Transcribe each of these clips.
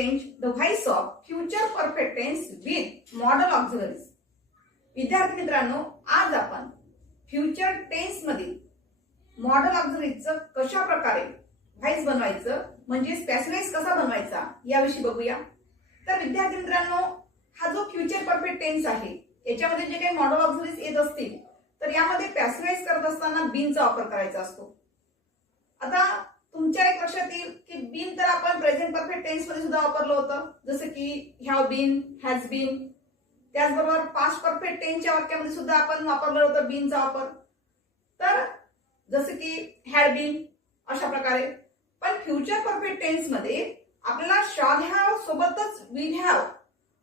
Change the voice of future perfect tense with modal auxiliaries. विद्यार्थी मित्रांनो, आज आपण फ्युचर टेन्स मधील मॉडल ऑक्झिलरीचं कशा प्रकारे व्हॉइस बनवायचं म्हणजे पॅसिव्ह कसा बनवायचा याविषयी बघूया. तर विद्यार्थी मित्रांनो, हा जो फ्युचर परफेक्ट टेन्स आहे याच्यामध्ये जे काही मॉडल ऑक्झिलरीज येत असतील तर यामध्ये पॅसिव्ह करत असताना बीनचा वापर करायचा असतो. आता तुमच्या एक लक्षात येईल की बीन तर आपण प्रेझेंट परफेक्ट टेन्स मध्ये सुद्धा वापरलं होतं, जसं की हॅव बीन, हॅज बीन. त्याचबरोबर पास्ट परफेक्ट टेन्सच्या वाक्यामध्ये सुद्धा आपण वापरलं होतं बीनचा वापर. तर जसं की हॅड बीन अशा प्रकारे. पण फ्युचर परफेक्ट टेन्स मध्ये आपल्याला शॉल हॅव सोबतच विल हॅव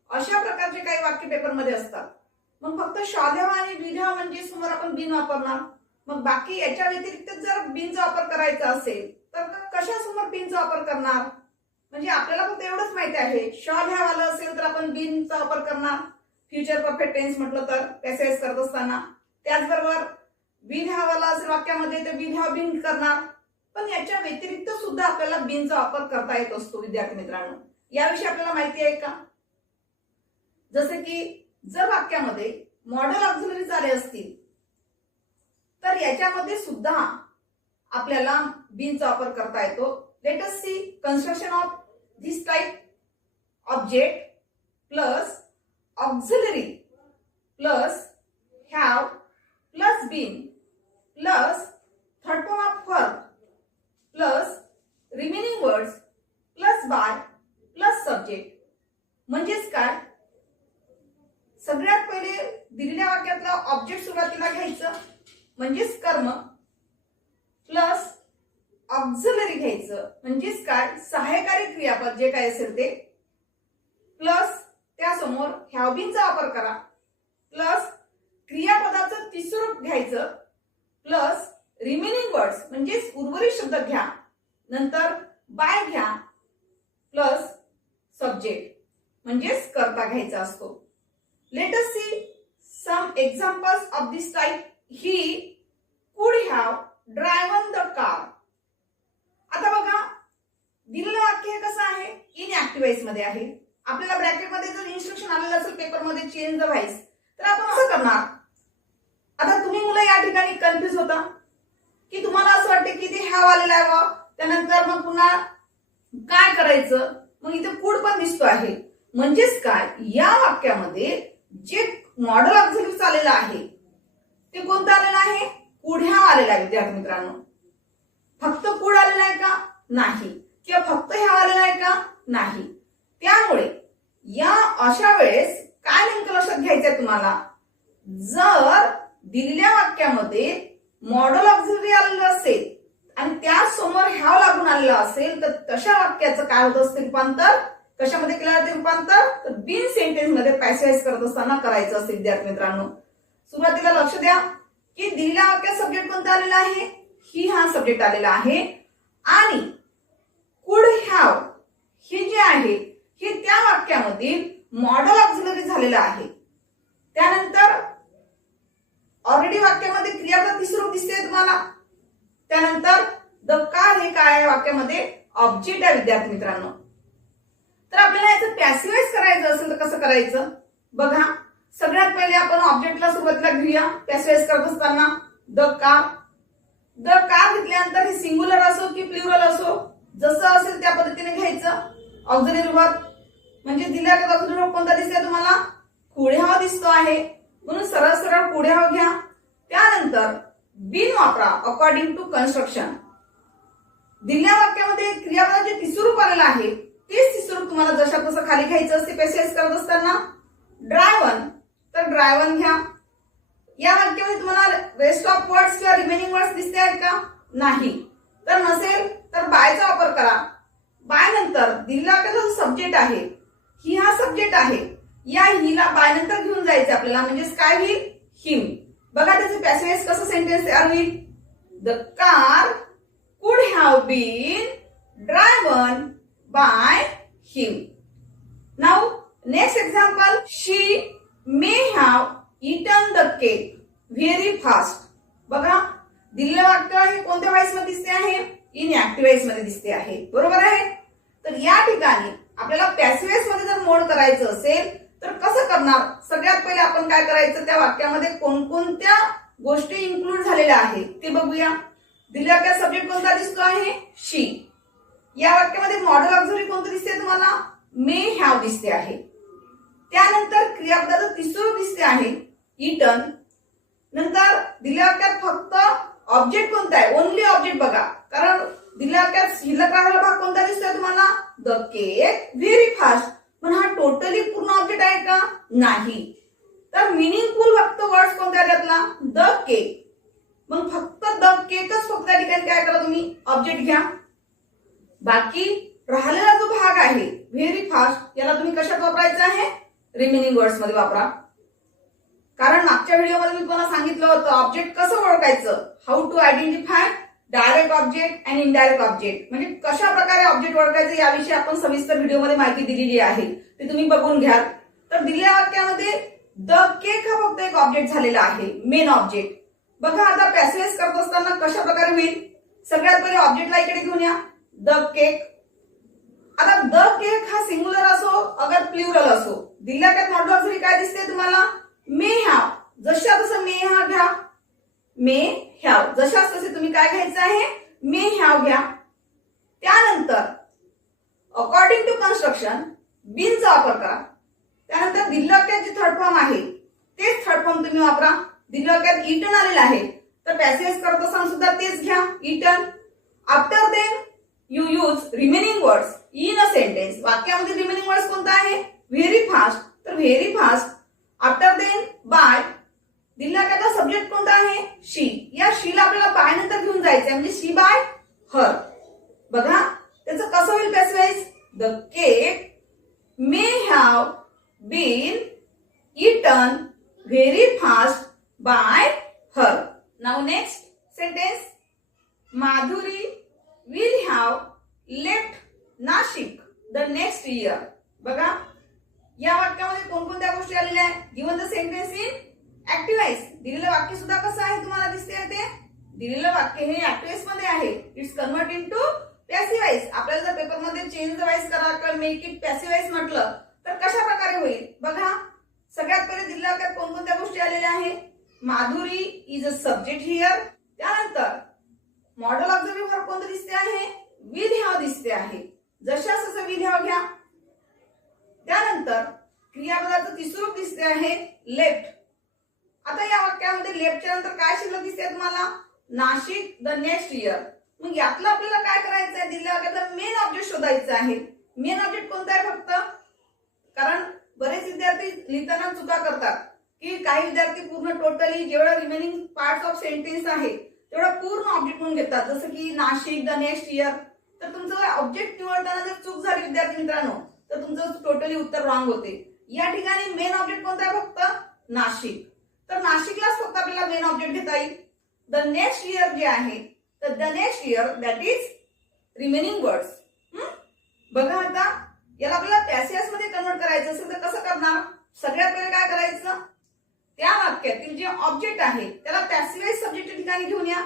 अशा प्रकारचे काही वाक्य पेपरमध्ये असतात. मग फक्त शॉल हॅव आणि विल हॅव म्हणजे समोर आपण बीन वापरणार. मग बाकी याच्या व्यतिरिक्त जर बीनचा वापर करायचा असेल तर कशासमोर बीनचा वापर करणार. म्हणजे आपल्याला फक्त एवढंच माहिती आहे, शॉल हॅव आलं असेल तर आपण बीनचा वापर करणार फ्युचर परफेक्ट टेन्स म्हटलं तर पॅसिव्ह करत असताना. त्याचबरोबर विल हॅव आलं असेल वाक्यामध्ये तर विल हॅव बीन करणार. पण याच्या व्यतिरिक्त सुद्धा आपल्याला बीनचा वापर करता येत असतो. विद्यार्थी मित्रांनो, याविषयी आपल्याला माहिती आहे का? जसे की जर वाक्यामध्ये मॉडल ऑक्झिलरीज आले असतील तर याच्यामध्ये सुद्धा आपल्याला बीनचा वापर करता येतो. Let us see construction of this type object plus auxiliary plus have plus been plus third form of verb plus remaining words plus by plus subject. म्हणजेच काय, सगळ्यात पहिले दिलेल्या वाक्यातला ऑब्जेक्ट सुरुवातीला घ्यायचं म्हणजेच कर्म, प्लस ऑक्झिलरी घ्यायचं म्हणजेच काय, सहाय्यकारी क्रियापद जे काय असेल ते, प्लस त्यासमोर हॅव बीनचा वापर करा, प्लस क्रियापदाचं तिसरं रूप घ्यायचं, प्लस रिमेनिंग वर्ड्स म्हणजेच उर्वरित शब्द घ्या, नंतर बाय घ्या, प्लस सब्जेक्ट म्हणजेच कर्ता घ्यायचा असतो. Let us see some examples of this type. He could have driven the car. आता बघा, दिलेलं वाक्य हे कसं आहे, इनएक्टिव्ह व्हॉइस मध्ये आहे. आपल्याला ब्रॅकेट मध्ये जर इन्स्ट्रक्शन आलेलं असेल पेपर मध्ये चेंज द व्हॉइस तर आपण असं करणार. आता तुम्ही मुलं या ठिकाणी कन्फ्युज होता की तुम्हाला असं वाटतं की ते हॅव आलेलं आहे, त्यानंतर मग पुन्हा काय करायचं. मग इथे कुड पण दिसतो आहे. म्हणजेच काय, या वाक्यामध्ये जे मॉडल ऑक्झिलरी आलेलं आहे ते कोणतं आलेलं आहे, कुड हॅव आलेलं आहे. विद्यार्थी मित्रांनो, फक्त कुड आलेलं आहे का? नाही. किंवा फक्त हॅव आलेलं आहे का? नाही. त्यामुळे या अशा वेळेस काय नेमकं लक्षात घ्यायचंय तुम्हाला, जर दिलेल्या वाक्यामध्ये मॉडल ऑक्झिलरी आलेलं असेल आणि त्यासमोर हॅव लागून आलेलं असेल तर तशा वाक्याचं काय होत असते रूपांतर, कशामध्ये केलं जाते रूपांतर, तर बीन सेंटेन्स मध्ये पॅसिव्ह करत असताना करायचं असते. विद्यार्थी मित्रांनो, सुरुवातीला लक्ष द्या की दिलेल्या वाक्यात सब्जेक्ट कोणता आलेला आहे, ही हा सब्जेक्ट आलेला आहे आणि कुड हॅव हे जे आहे हे त्या वाक्यामधील मॉडल ऑक्झिलरी झालेलं आहे. त्यानंतर ऑलरेडी वाक्यामध्ये क्रियापद तिसरं रूप दिसते तुम्हाला. त्यानंतर द कार हे काय आहे वाक्यामध्ये, ऑब्जेक्ट आहे. विद्यार्थी मित्रांनो, तर आपल्याला याचं पॅसिव्ह करायचं असेल तर कसं करायचं बघा. सगळ्यात पहिले आपण ऑब्जेक्टला सुरुवातीला घेऊया पॅसिव्ह करत असताना. द कार, द कार घेतल्यानंतर हे सिंग्युलर असो की प्लुरल असो, जसं असेल त्या पद्धतीने घ्यायचं. ऑक्झिलरी वर्ब म्हणजे दिलेला ऑक्झिलरी वर्ब कोणता दिसतोय तुम्हाला, कुड हॅव दिसतो आहे, म्हणून सरळ सरळ कुड हॅव घ्या. त्यानंतर बीन वापरा अकॉर्डिंग टू कन्स्ट्रक्शन. दिलेल्या वाक्यामध्ये क्रियापदाचे तिसरं रूप आलेलं आहे तेच तिसरं रूप तुम्हाला जशा तसं खाली घ्यायचं असते पॅसिव्ह करत असताना. ड्रायव्हन तर ड्रायव्हन घ्या. या वाक्यामध्ये तुम्हाला रेस्ट ऑफ वर्ड्स किंवा रिमेनिंग वर्ड्स दिसते आहेत का? नाही. तर नसेल तर बायचा वापर करा. बाय नंतर दिलेला वाक्याचा सब्जेक्ट आहे, ही हा सब्जेक्ट आहे, या हिला बाय नंतर घेऊन जायचं आपल्याला. म्हणजेच काय होईल, हिम. बघा त्याचे पॅसिव्ह कसं सेंटेन्स तयार होईल. The car could have been driven by him. Now next example, she may have eaten the cake very fast. बघा दिलेलं वाक्य हे कोणत्या व्हॉइस मध्ये दिसते आहे, इनएक्टिव्ह व्हॉइस मध्ये दिसते आहे. बरोबर आहे. तर या ठिकाणी आपल्याला पॅसिव्ह वॉइस मध्ये जर मोड करायचं असेल तर कसं करणार? सगळ्यात पहिले आपण काय करायचं, त्या वाक्यामध्ये कोणकोणत्या गोष्टी इन्क्लूड झालेल्या आहेत ते बघूया. दिलेल्या वाक्यात सब्जेक्ट कोणता दिसतो आहे? शी. या वाक्यामध्ये मॉडल ऑक्झिलरी कोणतं दिसते तुम्हाला? मे हॅव दिसते आहे. त्यानंतर क्रियापदाचं तिसरं रूप दिसते आहे इटन. नंतर दिलेल्या वाक्यात फक्त ऑब्जेक्ट कोणता आहे? ओनली ऑब्जेक्ट बघा, कारण दिलेल्या वाक्यात शिल्लक राहिलेला भाग कोणता दिसतोय तुम्हाला? The cake very fast. पण हा टोटली पूर्ण ऑब्जेक्ट आहे का? नाही. तर मिनिंगफुल फक्त वर्ड्स कोणत्या आहेत त्यातला? The cake. मग फक्त द केकच फक्त त्या ठिकाणी काय करा तुम्ही? ऑब्जेक्ट घ्या. बाकी राहिलेला जो भाग आहे व्हेरी फास्ट, याला तुम्ही कशात वापरायचं आहे? रिमेनिंग वर्ड्स मध्ये वापरा. कारण मागच्या व्हिडिओमध्ये मी तुम्हाला सांगितलं होतं ऑब्जेक्ट कसं ओळखायचं, how to identify direct object and indirect object, म्हणजे कशा प्रकारे ऑब्जेक्ट ओळखायचं याविषयी आपण सविस्तर व्हिडिओमध्ये माहिती दिलेली आहे, ते तुम्ही बघून घ्या. तर दिलेल्या वाक्यामध्ये द केक हा फक्त एक ऑब्जेक्ट झालेला आहे, मेन ऑब्जेक्ट. बघा आता पॅसेज करत असताना कशा प्रकारे होईल? सगळ्यात पहिले ऑब्जेक्टला इकडे घेऊन या, द केक. आता द केक हा सिंग्युलर असो अगर प्लुरल असो, दिलेल्या वाक्यात मॉडल ऑक्झिलरी काय दिसते तुम्हाला? May have. जशा तसं मे हॅव घ्या, मे हॅव. जशाच तसे तुम्ही काय घ्यायचं आहे? मे हॅव घ्या. त्यानंतर अकॉर्डिंग टू कन्स्ट्रक्शन बीनचा वापर करा. त्यानंतर दिलेल्या वाक्यात जे थर्ड फॉर्म आहे तेच थर्ड फॉर्म तुम्ही वापरा. दिलेल्या वाक्यात इटन आलेला आहे तर पॅसेज करत असताना सुद्धा तेच घ्या, eaten. After then you use remaining words in a sentence. वाक्यामध्ये रिमेनिंग वर्ड्स कोणता आहे? Very fast. तर very fast. After then by. दिलेल्या वाक्यातला सब्जेक्ट कोणता आहे? शी. या शीला आपल्याला बाय नंतर घेऊन जायचंय, म्हणजे शी बाय हर. बघा त्याचं कसं होईल passive voice? The cake may have been eaten very fast by her. Now next sentence. Madhuri will have left Nashik the next year. बघा या वाक्यामध्ये कोणकोणत्या गोष्टी आलेल्या आहेत? Given the sentence in active voice. दिलेलं वाक्य सुद्धा कसं आहे तुम्हाला दिसते ते? दिलेलं वाक्य हे ऍक्टिव्ह वॉइस मध्ये आहे. It's convert into passive voice. आपल्याला जर पेपरमध्ये चेंज द वॉइस करा किंवा मेक इट पॅसिव्ह वॉइस म्हटलं तर कशा प्रकारे होईल? बघा सगळ्यात पहिले दिलेल्या वाक्यात कोणकोणत्या गोष्टी आलेल्या आहेत? Madhuri is a subject here. त्यानंतर मॉडल ऑक्झिलरी वर्ब कोणतं दिसते आहे? विल हॅव दिसते आहे. जशास तसं विल हॅव घ्या. त्यानंतर क्रियापदाचं तिसरं रूप दिसते आहे लेफ्ट. आता या वाक्यामध्ये लेफ्टच्या नंतर काय शिल्लक दिसते तुम्हाला? Nashik the next year. मग यातलं आपल्याला काय करायचं आहे? दिलेल्या वाक्यातलं मेन ऑब्जेक्ट शोधायचं आहे. मेन ऑब्जेक्ट कोणता आहे फक्त? कारण बरेच विद्यार्थी लिहिताना चुका करतात की काही विद्यार्थी पूर्ण टोटली जेवढं रिमेनिंग पार्ट ऑफ सेंटेन्स आहे तेवढं पूर्ण ऑब्जेक्ट म्हणून घेतात, जसं की नाशिक द नेक्स्ट इयर. तर तुमचं ऑब्जेक्ट निवडताना जर चूक झाली विद्यार्थी मित्रांनो तर तुमचं टोटली उत्तर रॉंग होते. या ठिकाणी मेन ऑब्जेक्ट कोणता आहे? फक्त नाशिक. तर नाशिकलाच फक्त आपल्याला मेन ऑब्जेक्ट घेता येईल. द नेक्स्ट इयर जे आहे तर the next year that is remaining words. बघा आता याला आपल्याला पॅसेज मध्ये कन्वर्ट करायचं असेल तर कसं करणार? सगळ्यात पहिले काय करायचं? त्या वाक्यातील जे ऑब्जेक्ट आहे त्याला पॅसिव्ह सब्जेक्टच्या ठिकाणी घेऊन या,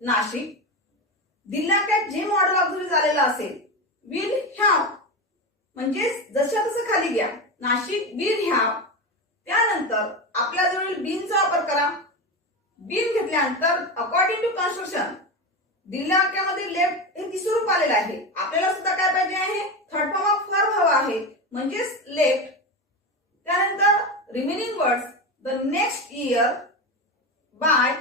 नाशिक. दिलेल्या वाक्यात जे मॉडल ऑक्झिलरी झालेलं असेल विल हॅव, म्हणजे जशा तसं खाली घ्या, नाशिक विल हॅव. त्यानंतर आपल्या जवळ बीनचा वापर करा. बीन घेतल्यानंतर अकॉर्डिंग टू कन्स्ट्रक्शन दिलेल्या वाक्यामध्ये लेफ्ट हे तिसरं रूप आलेलं आहे. आपल्याला सुद्धा काय पाहिजे आहे? थर्ड फॉर्म ऑफ वर्ब हवा आहे, म्हणजेच लेफ्ट. त्यानंतर remaining words the next year by.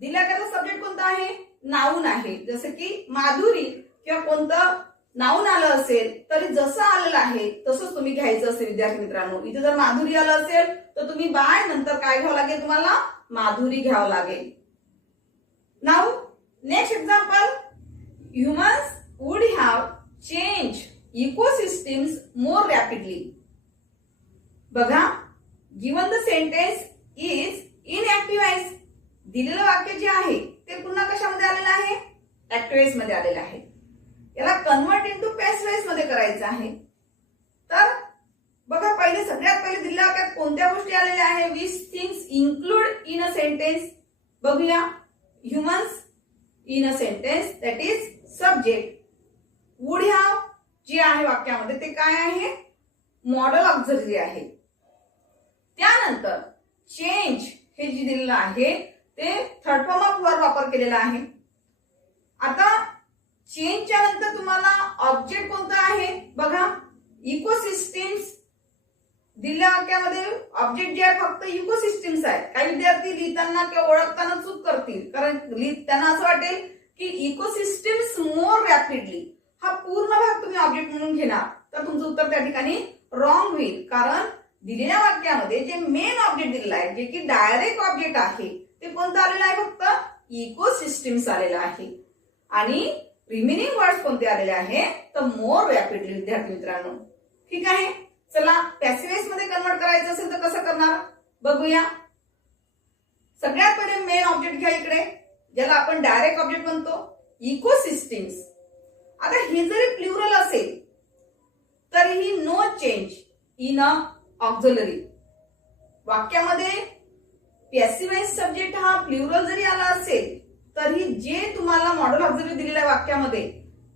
दिलेल्या वाक्याचा सब्जेक्ट कोणता आहे? नाऊन आहे. जसं की माधुरी किंवा कोणतं नाऊन आलं असेल तरी जसं आलेलं आहे तसंच तुम्ही घ्यायचं असेल विद्यार्थी मित्रांनो. इथे जर माधुरी आलं असेल तर तुम्ही बाय नंतर काय घ्यावं लागेल? तुम्हाला माधुरी घ्यावं लागेल. Now next example. Humans would have change ecosystems more rapidly. बघा given the sentence is in active voice. दिलेलं वाक्य जे आहे ते पुन्हा कशामध्ये आलेलं आहे? ऍक्टिव्ह वॉइस मध्ये आलेलं आहे. याला कन्वर्ट इनटू पॅसिव्ह वॉइस मध्ये करायचं आहे. तर बघा पहिले सगळ्यात पहिले दिलेल्या वाक्यात कोणत्या गोष्टी आलेल्या आहे? Which things include in a sentence. बघूया. Humans in a sentence that is subject. Would have जे आहे वाक्यामध्ये ते काय आहे, मॉडल ऑक्झिलरी आहे. त्यानंतर चेंज हे जे दिलेलं आहे ते थर्ड फॉर्म ऑफ वर्ब वापर केलेला आहे. आता चेंजच्या नंतर तुम्हाला ऑब्जेक्ट कोणता आहे बघा, इकोसिस्टीम्स. दिलेल्या वाक्यामध्ये ऑब्जेक्ट जे आहे फक्त इकोसिस्टीम्स आहे. काही विद्यार्थी लिहिताना किंवा ओळखताना चूक करतील, कारण त्यांना असं वाटेल की इकोसिस्टीम्स मोर रॅपिडली हा पूर्ण भाग तुम्ही ऑब्जेक्ट म्हणून घेणार, तर तुमचं उत्तर त्या ठिकाणी रॉंग होईल. कारण दिलेल्या वाक्यामध्ये जे मेन ऑब्जेक्ट दिलेलं आहे, जे की डायरेक्ट ऑब्जेक्ट आहे, ते कोणतं आलेलं आहे, फक्त इकोसिस्टीम्स आलेलं आहे. आणि रिमेनिंग वर्ड्स कोणते आलेले आहे, तर मोर रॅपिडली. विद्यार्थी मित्रांनो, ठीक आहे. चला पॅसिव्ह वॉइस मध्ये कन्वर्ट करायचं असेल तर कसं करणार बघूया. सगळ्यात पहिले मेन ऑब्जेक्ट घ्या इकडे, ज्याला आपण डायरेक्ट ऑब्जेक्ट म्हणतो, इकोसिस्टीम्स. आता हे जरी प्लुरल असेल तरीही no change in a auxiliary. वाक्यामध्ये पॅसिव्ह वॉइस सब्जेक्ट हा प्लुरल जरी आला असेल तरी जे तुम्हाला मॉडल ऑक्झिलरी दिलेल्या वाक्यामध्ये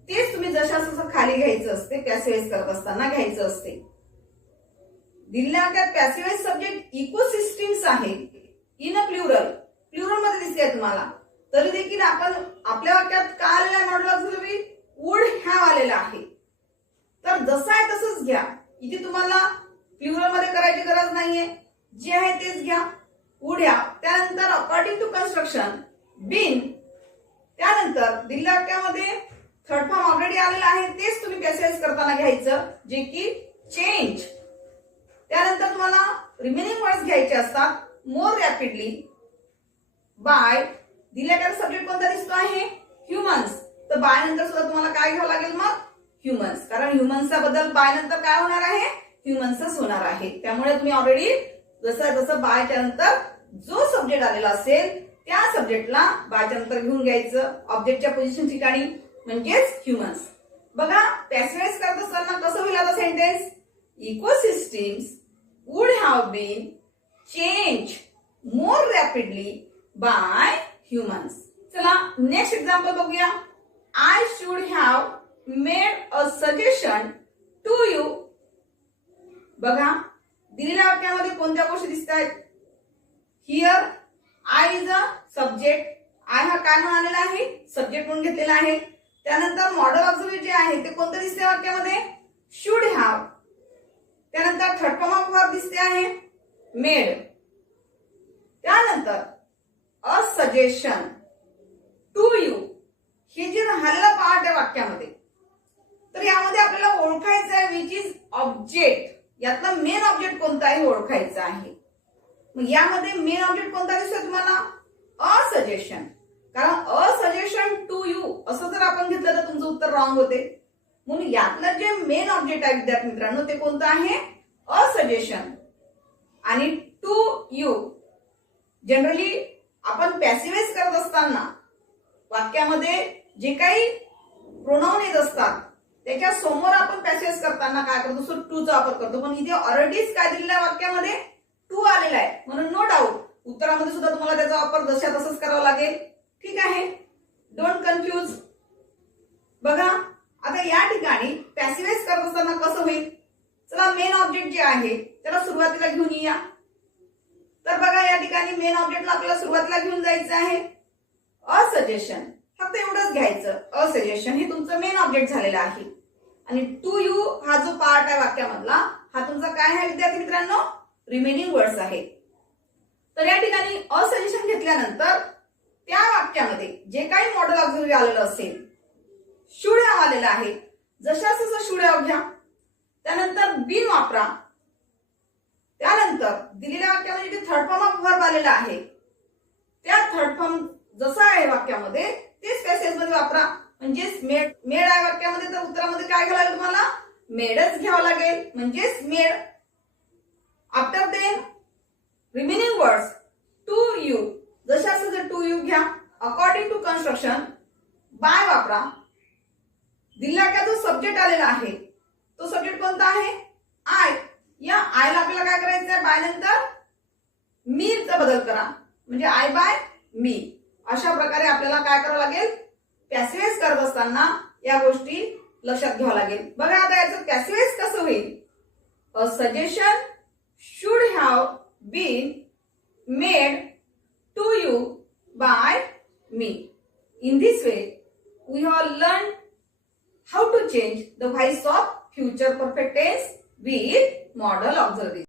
तेच तुम्ही जशाचं खाली घ्यायचं असते, पॅसिव्ह वॉइस करत असताना घ्यायचं असते. दिलेल्या वाक्यात पॅसिव्ह वॉइस सब्जेक्ट इकोसिस्टीम्स आहे इन अ प्लुरल, प्लुरल मध्ये दिसते तुम्हाला, तरी देखील आपण आपल्या वाक्यात काय आलेला आहे, मॉडल ऑक्झिलरी वुड हॅव आलेला आहे. तर जसं आहे तसंच घ्या. इथे तुम्हाला प्लुरल मध्ये करायची गरज नाहीये, जे आहे तेच घ्या, वुड हॅव. त्यानंतर अकॉर्डिंग टू कन्स्ट्रक्शन बीन. त्यानंतर दिलेल्या वाक्यामध्ये थर्ड फॉर्म ऑलरेडी आलेला आहे, तेच तुम्ही पॅसिव्ह वॉइस करताना घ्यायचं, जे की चेंज. त्यानंतर तुम्हाला रिमेनिंग वर्ड्स घ्यायचे असतात, मोर रॅपिडली, बाय. दिलेल्या सब्जेक्ट कोणता दिसतो आहे, ह्युमन्स. तर बाय नंतर सुद्धा तुम्हाला काय घ्यावं लागेल मग, ह्युमन्स. कारण ह्युमन्सचा बद्दल बाय नंतर काय होणार आहे, ह्युमन्सच होणार आहे. त्यामुळे तुम्ही ऑलरेडी जसं बायच्या नंतर जो सब्जेक्ट आलेला असेल त्या सब्जेक्टला बायच्या नंतर घेऊन घ्यायचं ऑब्जेक्टच्या पोझिशन ठिकाणी, म्हणजेच ह्युमन्स. बघा पॅसिव्ह वॉइस करत असताना कसं होईल आता sentence, ecosystems would have been change more rapidly by humans. चला नेक्स्ट एक्झाम्पल बघूया. I should have made a suggestion to you. बघा दिलेल्या वाक्यामध्ये कोणत्या गोष्टी दिसत आहेत, here I is a subject. I हा काय म्हणून आलेला आहे, सब्जेक्ट म्हणून घेतलेला आहे. त्यानंतर मॉडल ऑक्झिलरी जे आहे ते कोणतं दिसते वाक्यामध्ये, शुड हॅव. त्यानंतर थर्ड फॉर्म ऑफ वर्ब दिसते आहे, मेड. त्यानंतर अ सजेशन टू यू, हे जे राहिलेला पार्ट आहे वाक्यामध्ये, तर यामध्ये आपल्याला ओळखायचं आहे विच इज ऑब्जेक्ट. यातला मेन ऑब्जेक्ट कोणता आहे ओळखायचं आहे. मग यामध्ये मेन ऑब्जेक्ट कोणता दिसतोय तुम्हाला, अ सजेशन. कारण अ सजेशन टू यू असं जर आपण घेतलं तर तुमचं उत्तर रॉंग होते. म्हणून यातलं जे मेन ऑब्जेक्ट आहे विद्यार्थी मित्रांनो ते कोणतं आहे, अ सजेशन. आणि टू यू जनरली आपण पॅसिव्ह वॉइस करत असताना वाक्यामध्ये जे काही प्रोनाउन येत असतात त्याच्या समोर आपण पॅसिव्ह वॉइस करताना काय करतो, सो टूचा वापर करतो. पण इथे ऑलरेडीच काय दिलेल्या वाक्यामध्ये टू आलेला आहे, म्हणून नो डाऊट उत्तरामध्ये सुद्धा तुम्हाला त्याचा वापर जशा तसंच करावा लागेल. ठीक आहे, डोंट कन्फ्यूज. बघा आता या ठिकाणी पॅसिव्ह वॉइस करत असताना कसं होईल. चला मेन ऑब्जेक्ट जे आहे त्याला सुरुवातीला घेऊन या. तर बघा या ठिकाणी मेन ऑब्जेक्टला आपल्याला सुरुवातीला घेऊन जायचं आहे, अ सजेशन. फक्त एवढंच घ्यायचं, अ सजेशन हे तुमचं मेन ऑब्जेक्ट झालेलं आहे. आणि टू यू हा जो पार्ट आहे वाक्यामधला हा तुमचा काय आहे विद्यार्थी मित्रांनो, रिमेनिंग वर्ड्स आहे. तर या ठिकाणी अ सजेशन घेतल्यानंतर त्या वाक्यामध्ये जे काही मॉडल ऑक्झिलरी आलेलं असेल, शुड हॅव आलेलं आहे, जशास शुड हॅव घ्या. त्यानंतर बीन वापरा. त्यानंतर दिलेल्या वाक्यामध्ये जे थर्ड फॉर्म ऑफ वर्ब आलेला आहे त्या थर्ड फॉर्म जसा आहे वाक्यामध्ये तेच पॅसेज मध्ये वापरा. म्हणजेच मेड आहे वाक्यामध्ये तर उत्तरामध्ये काय घ्यावं लागेल तुम्हाला, मेडच घ्यावं लागेल, म्हणजेच made. After then remaining words to you, जशाच टू यू घ्या. अकॉर्डिंग टू कन्स्ट्रक्शन बाय वापरा. दिलेला का जो सब्जेक्ट आलेला आहे तो सब्जेक्ट कोणता आहे, आय. या आयला आपल्याला काय करायचं आहे, बाय नंतर मीचा बदल करा, म्हणजे आय बाय मी. अशा प्रकारे आपल्याला काय करावं लागेल, पॅसिव्ह वॉइस करत असताना या गोष्टी लक्षात घ्यावं लागेल. बघा आता याचं पॅसिव्ह कसं होईल. A suggestion should have been made to you by me. In this way, we have learned how to change the voice of future perfect tense with modal auxiliary.